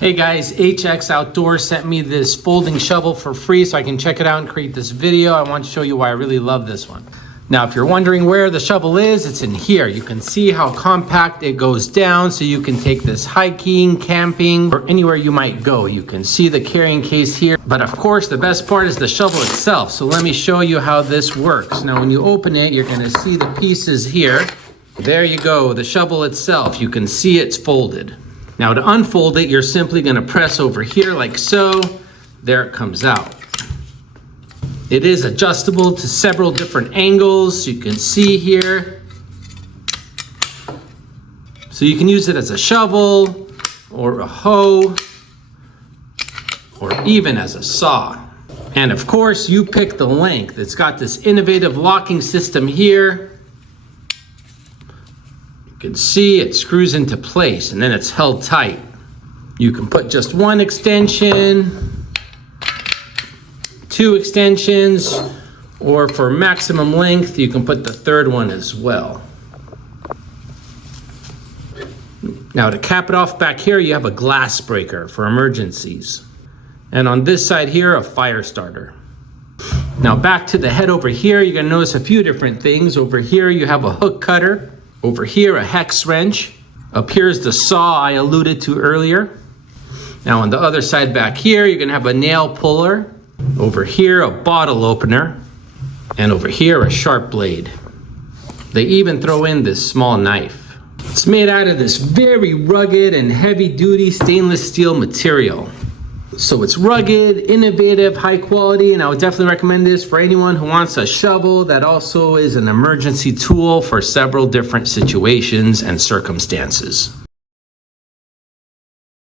Hey guys, HX Outdoors sent me this folding shovel for free so I can check it out and create this video. I want to show you why I really love this one. Now, if you're wondering where the shovel is, it's in here. You can see how compact it goes down, so you can take this hiking, camping, or anywhere you might go. You can see the carrying case here. But of course, the best part is the shovel itself. So let me show you how this works. Now, when you open it, you're gonna see the pieces here. There you go, the shovel itself. You can see it's folded. Now to unfold it, you're simply gonna press over here like so. There it comes out. It is adjustable to several different angles. You can see here. So you can use it as a shovel or a hoe or even as a saw. And of course, you pick the length. It's got this innovative locking system here. You can see it screws into place and then it's held tight. You can put just one extension, two extensions, or for maximum length, you can put the third one as well. Now to cap it off back here, you have a glass breaker for emergencies. And on this side here, a fire starter. Now back to the head over here, you're gonna notice a few different things. Over here, you have a hook cutter. Over here, a hex wrench. Up here is the saw I alluded to earlier. Now on the other side back here, you're gonna have a nail puller. Over here, a bottle opener. And over here, a sharp blade. They even throw in this small knife. It's made out of this very rugged and heavy-duty stainless steel material. So it's rugged, innovative, high quality, and I would definitely recommend this for anyone who wants a shovel that also is an emergency tool for several different situations and circumstances.